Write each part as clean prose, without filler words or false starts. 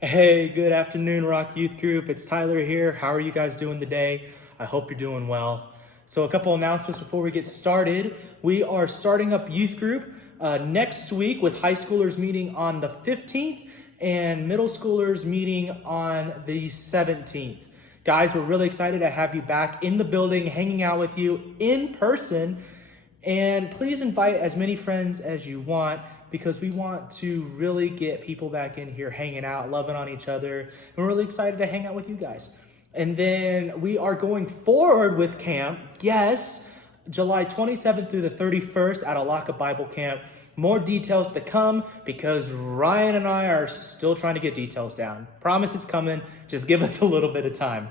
Hey, good afternoon, Rock Youth Group. It's Tyler here. How are you guys doing today? I hope you're doing well. So, a couple announcements before we get started. We are starting up youth group next week with high schoolers meeting on the 15th and middle schoolers meeting on the 17th. Guys, we're really excited to have you back in the building, hanging out with you in person. And please invite as many friends as you want because we want to really get people back in here hanging out, loving on each other. And we're really excited to hang out with you guys. And then we are going forward with camp. Yes, July 27th through the 31st at Alaka Bible Camp. More details to come because Ryan and I are still trying to get details down. Promise it's coming. Just give us a little bit of time.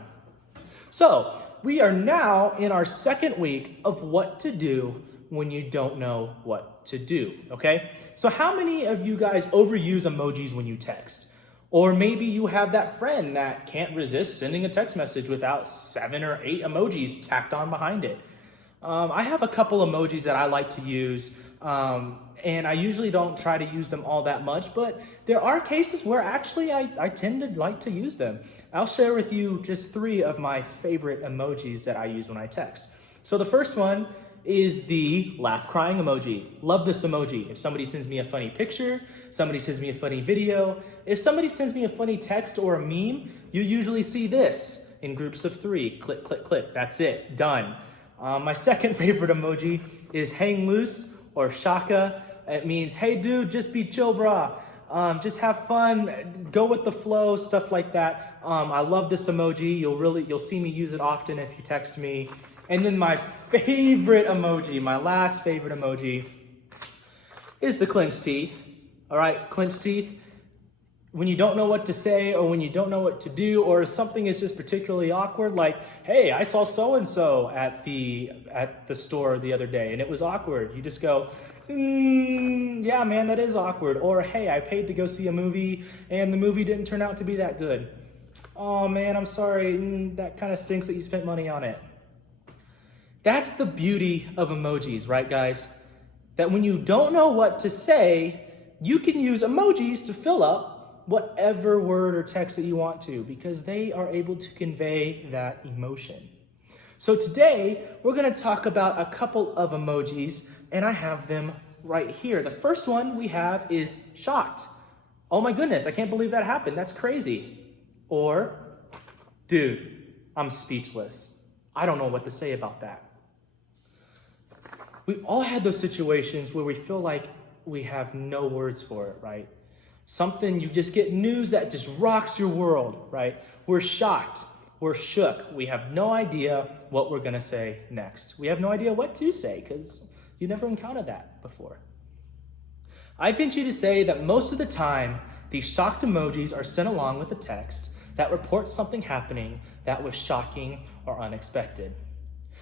So, we are now in our second week of what to do when you don't know what to do, okay? So how many of you guys overuse emojis when you text? Or maybe you have that friend that can't resist sending a text message without 7 or 8 emojis tacked on behind it. I have a couple emojis that I like to use, and I usually don't try to use them all that much, but there are cases where actually I tend to like to use them. I'll share with you just 3 of my favorite emojis that I use when I text. So the first one is the laugh crying emoji. Love this emoji. If somebody sends me a funny picture, somebody sends me a funny video, if somebody sends me a funny text or a meme, you usually see this in groups of 3. Click, click, click. That's it. Done. My second favorite emoji is hang loose or shaka. It means, hey dude, just be chill, brah. Just have fun, go with the flow, stuff like that. I love this emoji. You'll see me use it often if you text me. And then my favorite emoji, my last favorite emoji, is the clenched teeth. All right, clenched teeth. When you don't know what to say or when you don't know what to do or something is just particularly awkward, like, hey, I saw so-and-so at the store the other day and it was awkward. You just go, yeah, man, that is awkward. Or, hey, I paid to go see a movie and the movie didn't turn out to be that good. Oh, man, I'm sorry. That kind of stinks that you spent money on it. That's the beauty of emojis, right, guys? That when you don't know what to say, you can use emojis to fill up whatever word or text that you want to because they are able to convey that emotion. So today, we're going to talk about a couple of emojis, and I have them right here. The first one we have is shocked. Oh my goodness, I can't believe that happened. That's crazy. Or, dude, I'm speechless. I don't know what to say about that. We've all had those situations where we feel like we have no words for it, right? Something, you just get news that just rocks your world, right? We're shocked, we're shook. We have no idea what we're gonna say next. We have no idea what to say because you never encountered that before. I venture to say that most of the time, these shocked emojis are sent along with a text that reports something happening that was shocking or unexpected.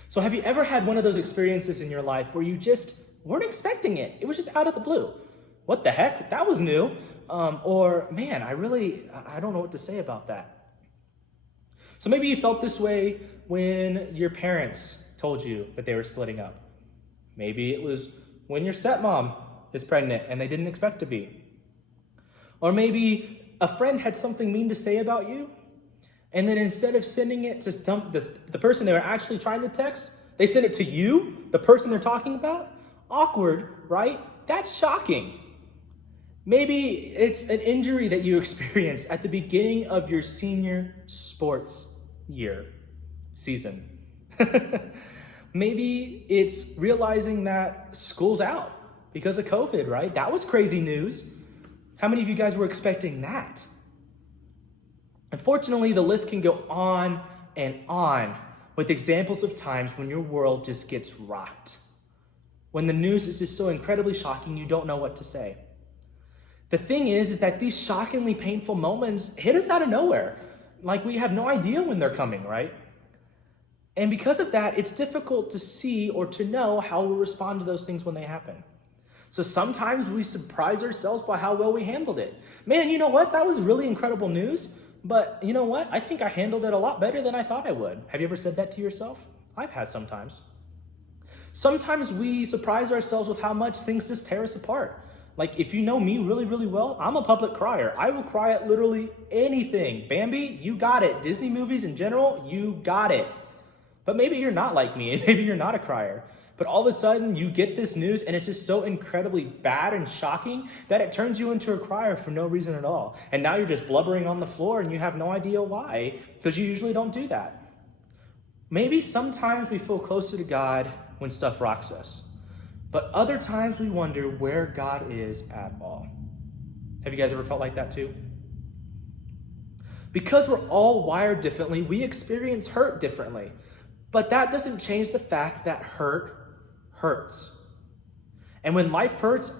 So have you ever had one of those experiences in your life where you just weren't expecting it? It was just out of the blue. What the heck? That was new. Or, man, I don't know what to say about that. So maybe you felt this way when your parents told you that they were splitting up. Maybe it was when your stepmom is pregnant and they didn't expect to be. Or maybe a friend had something mean to say about you. And then instead of sending it to the person they were actually trying to text, they sent it to you, the person they're talking about. Awkward, right? That's shocking. Maybe it's an injury that you experienced at the beginning of your senior sports season. Maybe it's realizing that school's out because of COVID, right? That was crazy news. How many of you guys were expecting that? Unfortunately, the list can go on and on with examples of times when your world just gets rocked. When the news is just so incredibly shocking, you don't know what to say. The thing is that these shockingly painful moments hit us out of nowhere. Like we have no idea when they're coming, right? And because of that, it's difficult to see or to know how we'll respond to those things when they happen. So sometimes we surprise ourselves by how well we handled it. Man, you know what? That was really incredible news. But you know what? I think I handled it a lot better than I thought I would. Have you ever said that to yourself? I've had sometimes. Sometimes we surprise ourselves with how much things just tear us apart. Like, if you know me really, really well, I'm a public crier. I will cry at literally anything. Bambi, you got it. Disney movies in general, you got it. But maybe you're not like me, and maybe you're not a crier. But all of a sudden, you get this news, and it's just so incredibly bad and shocking that it turns you into a crier for no reason at all. And now you're just blubbering on the floor, and you have no idea why, because you usually don't do that. Maybe sometimes we feel closer to God when stuff rocks us. But other times we wonder where God is at all. Have you guys ever felt like that too? Because we're all wired differently, we experience hurt differently. But that doesn't change the fact that hurt hurts. And when life hurts,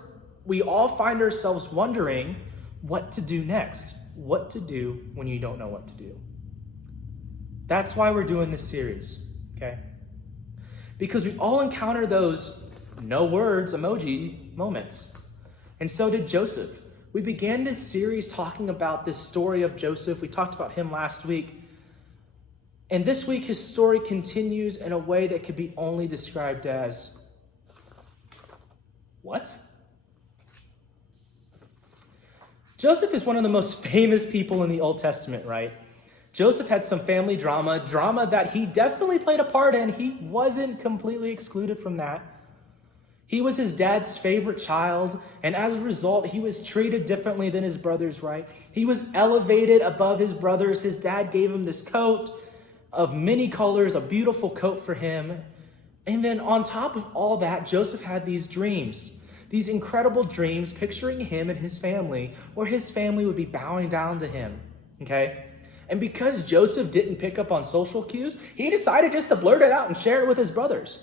we all find ourselves wondering what to do next. What to do when you don't know what to do. That's why we're doing this series, okay? Because we all encounter those no words emoji moments. And so did Joseph. We began this series talking about this story of Joseph. We talked about him last week. And this week, his story continues in a way that could be only described as, what? Joseph is one of the most famous people in the Old Testament, right? Joseph had some family drama that he definitely played a part in. He wasn't completely excluded from that. He was his dad's favorite child, and as a result, he was treated differently than his brothers, right? He was elevated above his brothers. His dad gave him this coat of many colors, a beautiful coat for him. And then on top of all that, Joseph had these dreams, these incredible dreams picturing him and his family, where his family would be bowing down to him, okay? And because Joseph didn't pick up on social cues, he decided just to blurt it out and share it with his brothers.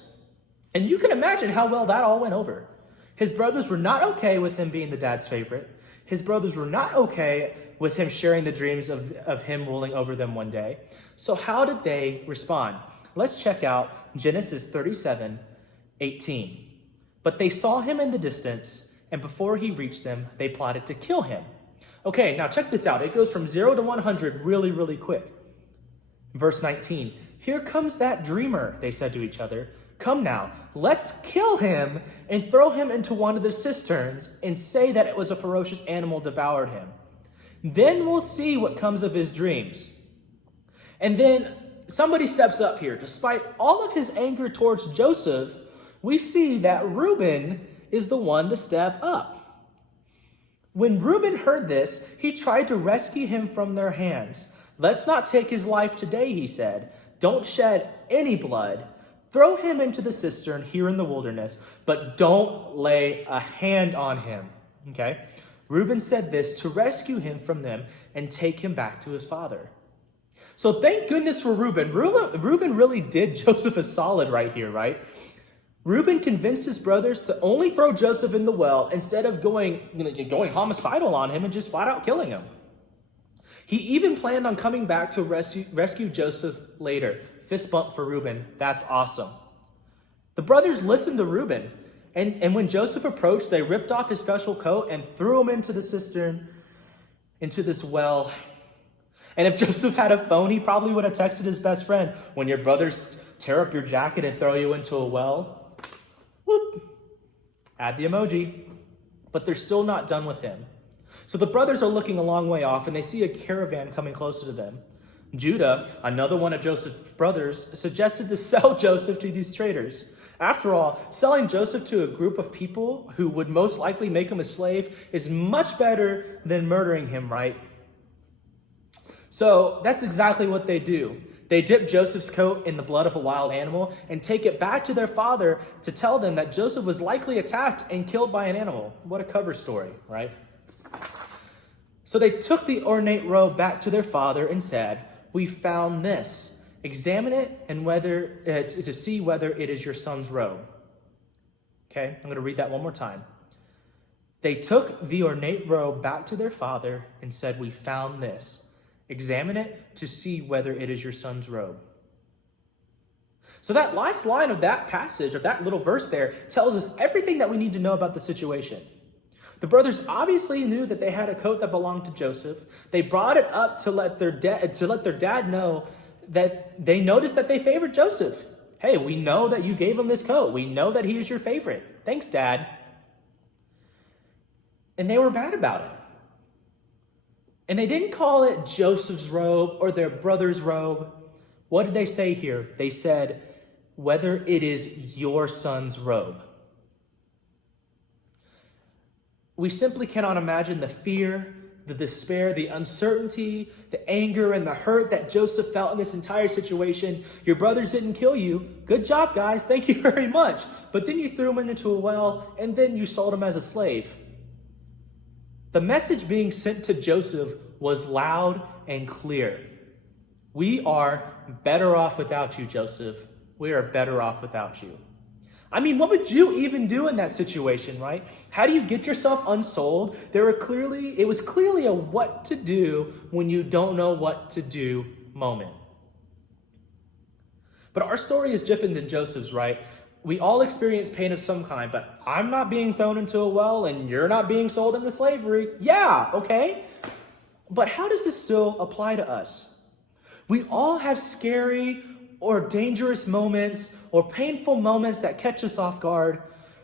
And you can imagine how well that all went over. His brothers were not okay with him being the dad's favorite. His brothers were not okay with him sharing the dreams of him ruling over them one day. So how did they respond? Let's check out Genesis 37:18. But they saw him in the distance, and before he reached them, they plotted to kill him. Okay, now check this out. It goes from 0 to 100 really, really quick. Verse 19. Here comes that dreamer, they said to each other. Come now, let's kill him and throw him into one of the cisterns and say that it was a ferocious animal devoured him. Then we'll see what comes of his dreams. And then somebody steps up here. Despite all of his anger towards Joseph, we see that Reuben is the one to step up. When Reuben heard this, he tried to rescue him from their hands. Let's not take his life today, he said. Don't shed any blood. Throw him into the cistern here in the wilderness, but don't lay a hand on him. Okay? Reuben said this to rescue him from them and take him back to his father. So thank goodness for Reuben. Reuben really did Joseph a solid right here, right? Reuben convinced his brothers to only throw Joseph in the well instead of going homicidal on him and just flat out killing him. He even planned on coming back to rescue Joseph later. Fist bump for Reuben. That's awesome. The brothers listened to Reuben. And when Joseph approached, they ripped off his special coat and threw him into the cistern, into this well. And if Joseph had a phone, he probably would have texted his best friend, when your brothers tear up your jacket and throw you into a well, whoop, add the emoji. But they're still not done with him. So the brothers are looking a long way off, and they see a caravan coming closer to them. Judah, another one of Joseph's brothers, suggested to sell Joseph to these traders. After all, selling Joseph to a group of people who would most likely make him a slave is much better than murdering him, right? So that's exactly what they do. They dip Joseph's coat in the blood of a wild animal and take it back to their father to tell them that Joseph was likely attacked and killed by an animal. What a cover story, right? So they took the ornate robe back to their father and said, "We found this. Examine it and to see whether it is your son's robe." Okay, I'm going to read that one more time. They took the ornate robe back to their father and said, "We found this. Examine it to see whether it is your son's robe." So that last line of that passage, of that little verse there, tells us everything that we need to know about the situation. The brothers obviously knew that they had a coat that belonged to Joseph. They brought it up to let their dad know that they noticed that they favored Joseph. Hey, we know that you gave him this coat. We know that he is your favorite. Thanks, Dad. and they were mad about it. And they didn't call it Joseph's robe or their brother's robe. What did they say here? They said, whether it is your son's robe. We simply cannot imagine the fear, the despair, the uncertainty, the anger, and the hurt that Joseph felt in this entire situation. Your brothers didn't kill you. Good job, guys. Thank you very much. But then you threw him into a well, and then you sold him as a slave. The message being sent to Joseph was loud and clear. We are better off without you, Joseph. We are better off without you. I mean, what would you even do in that situation, right? How do you get yourself unsold? It was clearly a what to do when you don't know what to do moment. But our story is different than Joseph's, right? We all experience pain of some kind, but I'm not being thrown into a well and you're not being sold into slavery. Yeah, okay. But how does this still apply to us? We all have scary or dangerous moments or painful moments that catch us off guard.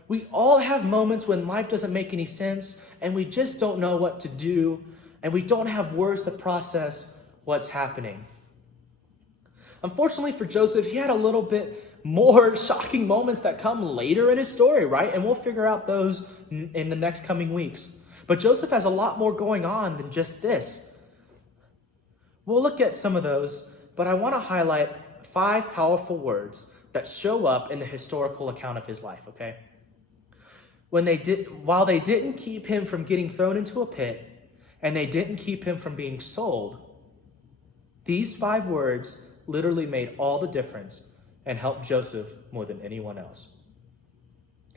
We all have moments when life doesn't make any sense and we just don't know what to do and we don't have words to process what's happening. Unfortunately for Joseph, he had a little bit more shocking moments that come later in his story, right? And we'll figure out those in the next coming weeks. But Joseph has a lot more going on than just this. We'll look at some of those, but I want to highlight 5 powerful words that show up in the historical account of his life, okay? While they didn't keep him from getting thrown into a pit, and they didn't keep him from being sold, these 5 words literally made all the difference and helped Joseph more than anyone else.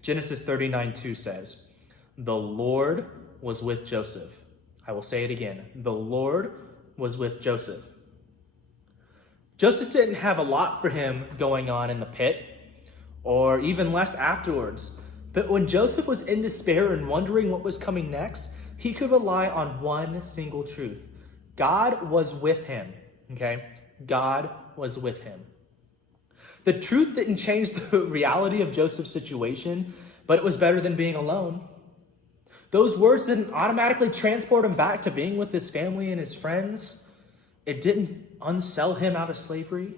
Genesis 39:2 says, "The Lord was with Joseph." I will say it again. The Lord was with Joseph. Joseph didn't have a lot for him going on in the pit, or even less afterwards. But when Joseph was in despair and wondering what was coming next, he could rely on one single truth. God was with him, okay? God was with him. The truth didn't change the reality of Joseph's situation, but it was better than being alone. Those words didn't automatically transport him back to being with his family and his friends. It didn't unsell him out of slavery.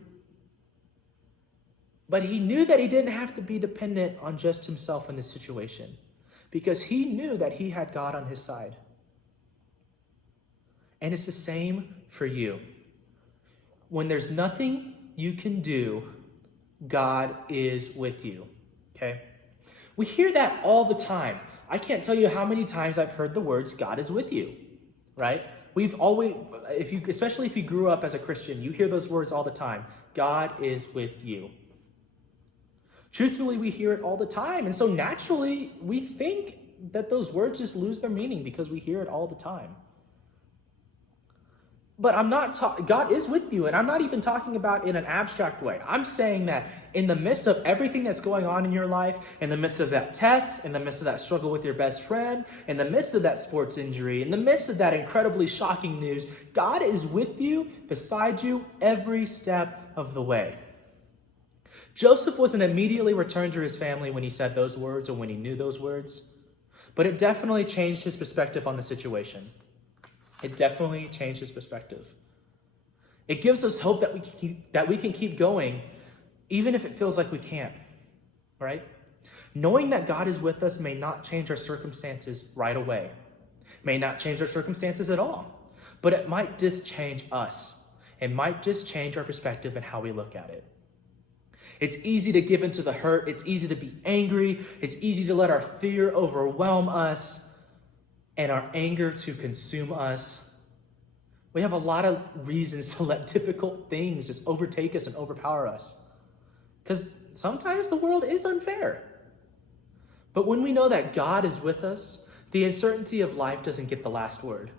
But he knew that he didn't have to be dependent on just himself in this situation, because he knew that he had God on his side. And it's the same for you. When there's nothing you can do, God is with you, okay? We hear that all the time. I can't tell you how many times I've heard the words, God is with you, right? We've always, especially if you grew up as a Christian, you hear those words all the time. God is with you. Truthfully, we hear it all the time. And so naturally, we think that those words just lose their meaning because we hear it all the time. But God is with you, and I'm not even talking about in an abstract way. I'm saying that in the midst of everything that's going on in your life, in the midst of that test, in the midst of that struggle with your best friend, in the midst of that sports injury, in the midst of that incredibly shocking news, God is with you, beside you, every step of the way. Joseph wasn't immediately returned to his family when he said those words or when he knew those words, but it definitely changed his perspective on the situation. It definitely changed his perspective. It gives us hope that we can keep going, even if it feels like we can't, right? Knowing that God is with us may not change our circumstances right away, may not change our circumstances at all, but it might just change us. It might just change our perspective and how we look at it. It's easy to give into the hurt. It's easy to be angry. It's easy to let our fear overwhelm us and our anger to consume us. We have a lot of reasons to let difficult things just overtake us and overpower us, because sometimes the world is unfair. But when we know that God is with us, the uncertainty of life doesn't get the last word.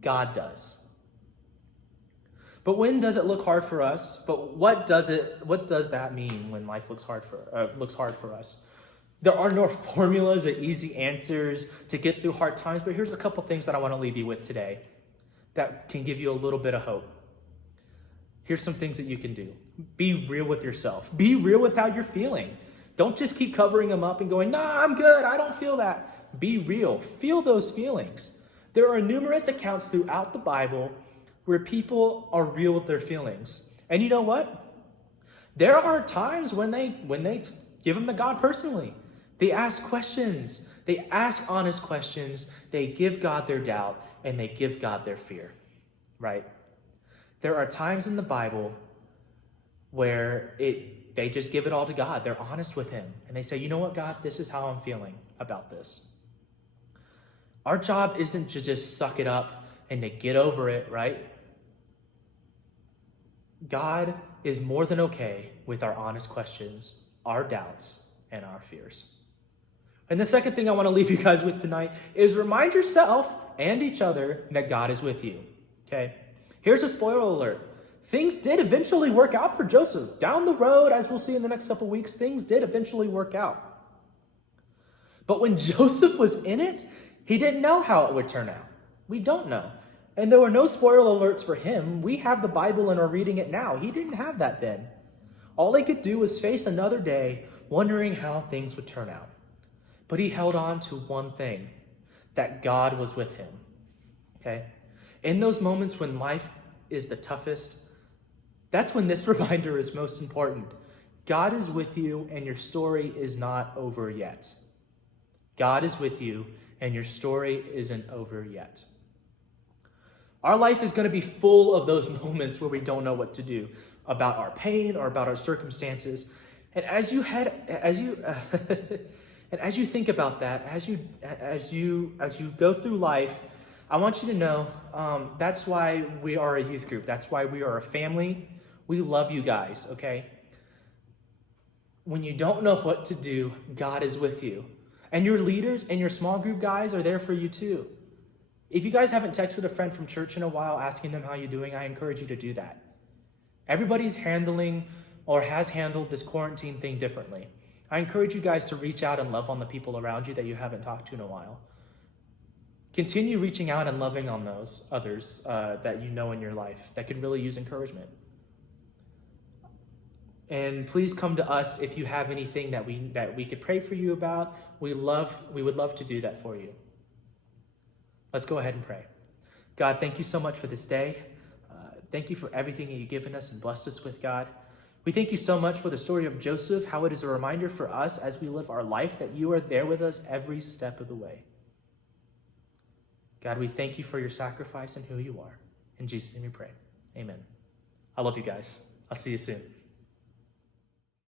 God does. But when does it look hard for us? But what does that mean when life looks hard for us? There are no formulas or easy answers to get through hard times, but here's a couple things that I want to leave you with today that can give you a little bit of hope. Here's some things that you can do. Be real with yourself. Be real with how you're feeling. Don't just keep covering them up and going, nah, I'm good, I don't feel that. Be real. Feel those feelings. There are numerous accounts throughout the Bible where people are real with their feelings. And you know what? There are times when they give them to God personally. They ask questions. They ask honest questions. They give God their doubt, and they give God their fear, right? There are times in the Bible where they just give it all to God. They're honest with him. And they say, you know what, God, this is how I'm feeling about this. Our job isn't to just suck it up and to get over it, right? God is more than okay with our honest questions, our doubts, and our fears. And the second thing I want to leave you guys with tonight is remind yourself and each other that God is with you, okay? Here's a spoiler alert. Things did eventually work out for Joseph. Down the road, as we'll see in the next couple weeks, things did eventually work out. But when Joseph was in it, he didn't know how it would turn out. We don't know. And there were no spoiler alerts for him. We have the Bible and are reading it now. He didn't have that then. All he could do was face another day, wondering how things would turn out. But he held on to one thing, that God was with him, okay? In those moments when life is the toughest, that's when this reminder is most important. God is with you and your story is not over yet. God is with you and your story isn't over yet. Our life is going to be full of those moments where we don't know what to do about our pain or about our circumstances. And as you think about that, as you go through life, I want you to know that's why we are a youth group. That's why we are a family. We love you guys, okay? When you don't know what to do, God is with you. And your leaders and your small group guys are there for you too. If you guys haven't texted a friend from church in a while asking them how you're doing, I encourage you to do that. Everybody's handling or has handled this quarantine thing differently. I encourage you guys to reach out and love on the people around you that you haven't talked to in a while. Continue reaching out and loving on those others that you know in your life that could really use encouragement. And please come to us if you have anything that we could pray for you about. We would love to do that for you. Let's go ahead and pray. God, thank you so much for this day. Thank you for everything that you've given us and blessed us with, God. We thank you so much for the story of Joseph, how it is a reminder for us as we live our life that you are there with us every step of the way. God, we thank you for your sacrifice and who you are. In Jesus' name we pray. Amen. I love you guys. I'll see you soon.